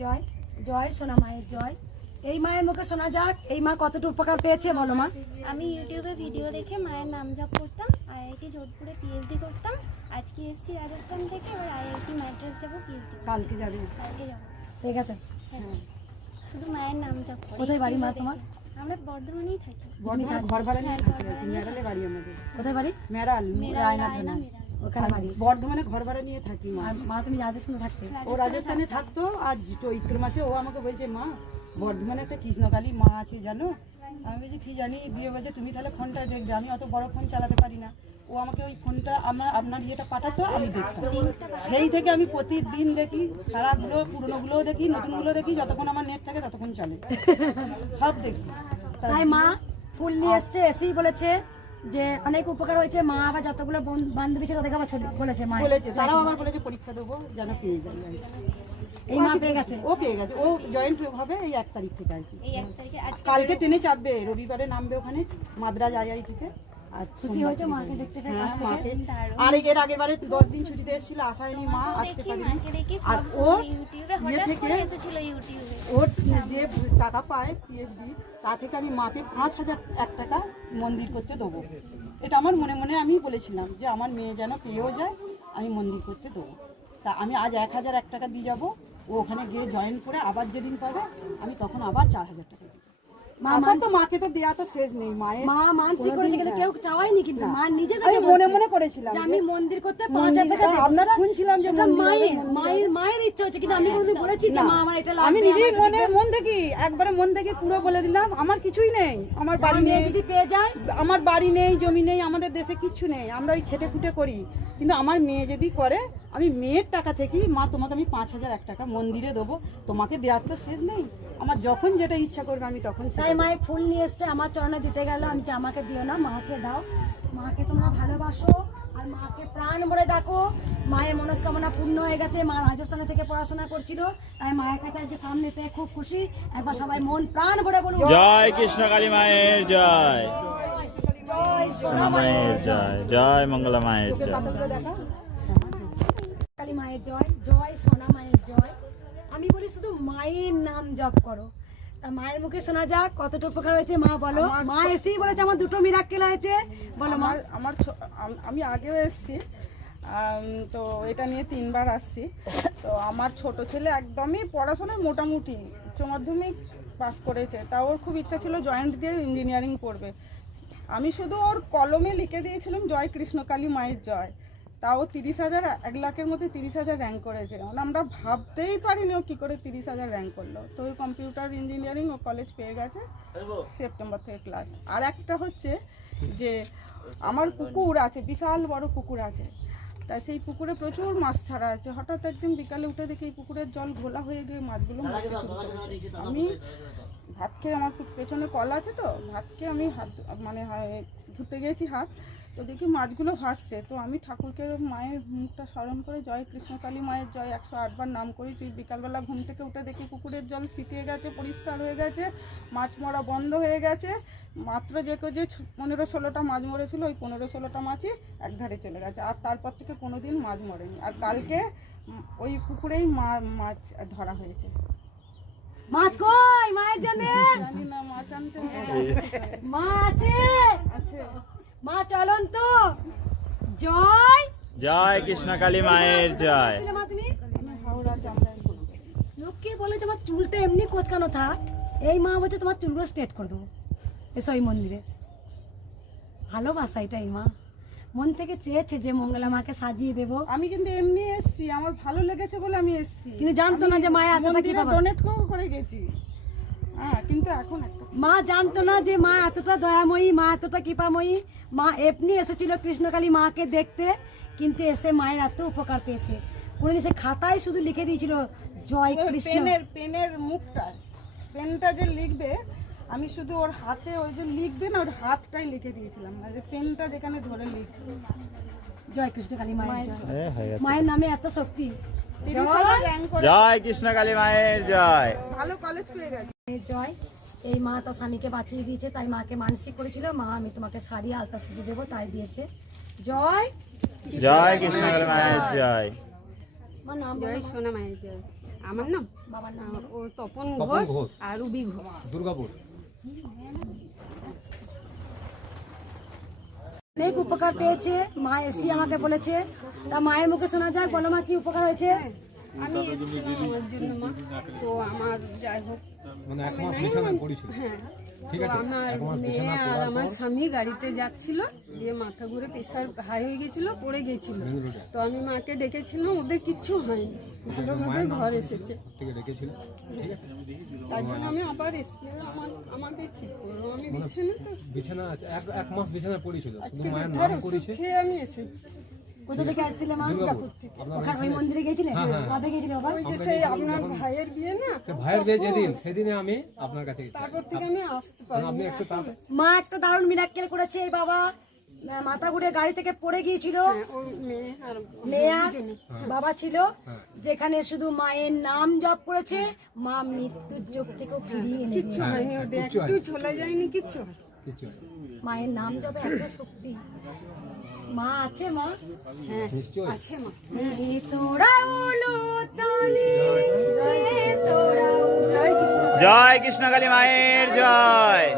জয়, জয় সোনা মায়ের জয়। এই মায়ের মুখে শোনা যাক এই মা কতটা উপকার পেয়েছে বলো মা। আমি ইউটিউবে ভিডিও দেখে মায়ের নাম জপ করতাম, আইআইটি যোধপুরে পিএইচডি করতাম। আজকে এসেছি রাজস্থান থেকে, এবার আইআইটি মাদ্রাজ যাবো পিএইচডি। কালকে যাবে? কালকে যাবো। ঠিক আছে। শুধু মায়ের নাম জপ করি। কোথায় বাড়ি মা তোমার? আমরা বর্ধমানেই থাকি। বর্ধমান ঘর ভাড়া নিয়ে থাকি আর কি, মেরালে বাড়ি আমাদের। কোথায় বাড়ি? মেরাল, রায়না থানা। ওখানে বাড়ি। বর্ধমানে ঘর ভাড়া নিয়ে থাকি মা। আর মা তুমি রাজস্থানে থাকতে? ও রাজস্থানে থাকতো, আর চৈত্র মাসে ও আমাকে বলছে মা বর্ধমানে একটা কৃষ্ণকালী মা আছে জানো। আমি বলছি কি জানি, দিয়ে বলছে তুমি তাহলে ফোনটা দেখবে। আমি অত বড় ফোন চালাতে পারি না। ও আমাকে ওই ফোনটা আপনার ইয়েটা পাঠাতো, আমি দেখতাম। সেই থেকে আমি প্রতিদিন দেখি, সারাগুলো পুরনোগুলোও দেখি, নতুনগুলো দেখি, যতক্ষণ আমার নেট থাকে ততক্ষণ চলে, সব দেখি। তাই মা ফুল নিয়ে এসছে, এসেই বলেছে যে অনেক উপকার হয়েছে। মা আবার যতগুলো বান্ধবী ছিল ওদেরকে আবার বলেছে, মা বলেছে, তারাও আবার বলেছে পরীক্ষা দেবো যেন পেয়ে যাই। এই মা পেয়ে গেছে। ও পেয়ে গেছে, ও জয়েন্ট হবে এই 1 তারিখ থেকে আর কি। এই 1 তারিখে কালকে ট্রেনে চাপবে, রবিবারে নামবে ওখানে মাদ্রাজ আইআইটিতে। আর খুশি হয়েছে মাকে দেখতে পেয়ে? হ্যাঁ মাকে। আর এর আগের বারে 10 দিন ছুটিতে এসেছিল, আসায়নি মা, আসতে পারিনি। আর ও ইয়ে থেকে এসেছিল ইউটিউবে। ওর যে টাকা পায় পিএইচডি, তা থেকে আমি মাকে 5,001 টাকা মন্দির করতে দেবো। এটা আমার মনে মনে আমি বলেছিলাম যে আমার মেয়ে যেন পেয়েও যায়, আমি মন্দির করতে দেবো। তা আমি আজ 1,001 টাকা দিয়ে যাবো। ও ওখানে গিয়ে জয়েন করে আবার যেদিন পাবে আমি তখন আবার 4,000 টাকা দিই। মা তো মাকে তো দেয়া তো শেষ নেই। মায়ের মা মানসিক করেছে কিন্তু কেউ চাওয়াইনি, কিন্তু মা নিজে আমি মনে মনে করেছিলাম যে আমি মন্দির করতে 5,000 টাকা দেব। আপনারা শুনছিলাম যে মায়ের ইচ্ছা হচ্ছে, কিন্তু আমি কোনোদিন বলেছি যে মা আমার এটা লাগবে? আমি নিজেই মন থেকে একবারে মন থেকে পুরো বলে দিলাম আমার কিছুই নেই, আমার বাড়ি নেই, যদি পেয়ে যায়, আমার বাড়ি নেই, জমি নেই, আমাদের দেশে কিচ্ছু নেই, আমরা ওই খেটে খুটে করি। কিন্তু আমার মেয়ে যদি করে, আমি মেয়ের টাকা থেকেই মা তোমাকে আমি 5,001 টাকা মন্দিরে দেবো। তোমাকে দেওয়ার তো শেষ নেই, আমার যখন যেটা ইচ্ছা করবে আমি তখন। তাই মায়ের ফুল নিয়ে এসছে, আমার চরণে দিতে গেল। আমি যে আমাকে দিও না, মাকে দাও। মাকে তোমরা ভালোবাসো আর মাকে প্রাণ ভরে ডাকো। মায়ের মনস্কামনা পূর্ণ হয়ে গেছে। মা রাজস্থানে থেকে পড়াশোনা করছিল, তাই মায়ের কাছে আজকে সামনে পেয়ে খুব খুশি। একবার সবাই মন প্রাণ ভরে বলুন জয় কৃষ্ণকালী মায়ের জয়, জয় সোনা মায়ের জয়, জয় মঙ্গলা মায়ের জয়, কালী মায়ের জয়, জয় সোনা মায়ের জয়। আমি বলি শুধু মায়ের নাম জপ করো। তা মায়ের মুখে শোনা যাক কতটা উপকার হয়েছে মা বলো। মা এসেই বলেছে আমার 2টো মিরাক্কেল হয়েছে বলো মা। আমি আগেও এসেছি, তো এটা নিয়ে 3 বার আসছি। তো আমার ছোট ছেলে একদমই পড়াশোনায় মোটামুটি উচ্চ মাধ্যমিক পাস করেছে, তা ওর খুব ইচ্ছা ছিল জয়েন্ট দিয়ে ইঞ্জিনিয়ারিং পড়বে। আমি শুধু ওর কলমে লিখে দিয়েছিলাম জয় কৃষ্ণকালী মায়ের জয়, তাও 30,000, 1 লাখের মধ্যে 30,000 র্যাঙ্ক করেছে। আমরা ভাবতেই পারিনি ও কী করে 30,000 র্যাঙ্ক করলো। তো ওই কম্পিউটার ইঞ্জিনিয়ারিং ও কলেজ পেয়ে গেছে, সেপ্টেম্বর থেকে ক্লাস। আর একটা হচ্ছে যে আমার পুকুর আছে, বিশাল বড় পুকুর আছে, তাই সেই পুকুরে প্রচুর মাছ ছাড়া আছে। হঠাৎ একদিন বিকালে উঠে দেখি এই পুকুরের জল ঘোলা হয়ে গিয়ে মাছগুলো মরতে শুরু করেছে। আমি ভাত খেয়ে, আমার পেছনে কল আছে তো, ভাত খেয়ে আমি ধুতে গিয়েছি হাত, তো দেখি মাছগুলো ভাসছে। তো আমি ঠাকুরকে মায়ের মুখটা স্মরণ করে জয় কৃষ্ণকালী মায়ের জয় 108 বার নাম করেছি। বিকালবেলা ঘুম থেকে উঠে দেখি পুকুরের জল স্থিতিয়ে গেছে, পরিষ্কার হয়ে গেছে, মাছ মরা বন্ধ হয়ে গেছে। মাত্র যে 15-16টা মাছ মরেছিল, ওই 15-16টা মাছই একধারে চলে গেছে। আর তারপর থেকে কোনোদিন মাছ মরেনি। আর কালকে ওই পুকুরেই মাছ ধরা হয়েছে। মাছ কই মায়ের জন্য? জানি না, মাছ আনতে মা আছে, আছে। মা চলন তো। জয় জয় কৃষ্ণকালী মায়ের জয়। মা তুমি হাওড়া চামড়ায় লোককে বলে তোমার চুলটা এমনি কোচকানো থাক, এই মা বলছে তোমার চুলগুলো স্ট্রেট করে দেবো। এসো এই মন্দিরে, ভালোবাসা এটাই মা মন থেকে চেয়েছে যে মঙ্গলা মাকে সাজিয়ে দেবো। আমি কিন্তু এমনি এসেছি, আমার ভালো লেগেছে বলে আমি এসেছি, কিন্তু জানতো না যে মায়ের এতটা কি পাবে। ডোনেট করে গেছি। হ্যাঁ, কিন্তু এখন একটা মা জানতো না যে মা এতটা দয়াময়ী, মা এতটা কৃপাময়ী। মা এমনি এসেছিল কৃষ্ণকালী মাকে দেখতে, কিন্তু এসে মায়ের এত উপকার পেয়েছে। কোনোদিন সে খাতায় শুধু লিখে দিয়েছিল জয় কৃষ্ণ। পেনের মুখটা, পেনটা যে লিখবে, আমি শুধু ওর হাতে ওই যে লিখবে না, ওর হাতটাই লিখে দিয়েছিলাম, না যে পেনটা যেখানে ধরে লিখবে জয় কৃষ্ণকালী মায়ের জয়। হয়ে গেছে। মায়ের নামে এত শক্তি। 30,000 র্যাঙ্ক করে জয় কৃষ্ণকালী মায়ের জয়। ভালো কলেজ পেয়ে গেছে। জয়। এই মা তার স্বামীকে বাঁচিয়ে দিয়েছে, তাই মাকে মানসিক করেছিল মা আমি তোমাকে শাড়ি আলতা সিঁদুর দেবো, তাই দিয়েছে। জয় জয় কৃষ্ণকালী মায়ের জয়। আমার নাম জয় সোনা মায়ের জয়। আমার নাম বাবার নাম ও তপন তপন ঘোষ ঘোষ। আর রুবি ঘোষ। দুর্গাপুর। অনেক উপকার পেয়েছে মা, এসি আমাকে বলেছে। তা মায়ের মুখে শোনা যায়, বলো মা কি উপকার হয়েছে। আমি এসেছিলাম আমার জন্য মা, তো আমার যাই হোক মানে 1 মাস বিছানায় পড়েছিল। হ্যাঁ, ঠিক তো আছে, আমার 1 মাস মেয়ে বিছানা আর পড়ার আমার পর স্বামী গাড়িতে যাচ্ছিল, দিয়ে মাথা ঘুরে প্রেশার হাই হয়ে গেছিল, পড়ে গেছিল। মেন রোডে তো আমি মাকে ডেকেছিলাম, ওদের কিচ্ছু হয়নি, ভালোভাবে ঘর এসেছে। থেকে ডেকেছিল। ঠিক আছে, তার জন্য আমি আবার এসেছিলাম, আমাকে ঠিক করলো। আমি বিছানা তো বিছানা আছে 1 মাস বিছানায় পড়েছিল, শুধু আজকে মায়ের ব্যথার নাম ওষুধ করেছে খেয়ে আমি এসেছি। কোথা থেকে আসছিলে মা? দুর্গাপুর। আপনার ওখানে ওই মন্দিরে গেছিলে? কবে গেছিলে বাবা? ওই যে সেই আপনার ভাইয়ের বিয়ে না, সে ভাইয়ের বিয়ে যেদিন, সেদিনে আমি আপনার কাছে গেছি। তারপর থেকে আমি আসতে কারণ পারি আপনি একটু মা একটা দারুণ মিরাক্কেল করেছে। এই বাবা মাথা ঘুরে গাড়ি থেকে পড়ে গিয়েছিল, ওই মেয়ে আর মেয়ে আর বাবা ছিল, যেখানে শুধু মায়ের নাম জপ করেছে, মা মৃত্যুর চোখ থেকেও ফিরিয়ে এনে কিচ্ছু হয়নি, ওদের একটু চলে যায়নি, কিচ্ছু হয়নি। কিছু হয়নি। মায়ের নাম জপে এত শক্তি। মা আছে মা? হ্যাঁ নিশ্চয়ই আছে মা। এ তোরা উলু তানি, এ তোরা উলু। জয় কৃষ্ণ। জয় কৃষ্ণকালী মায়ের জয়।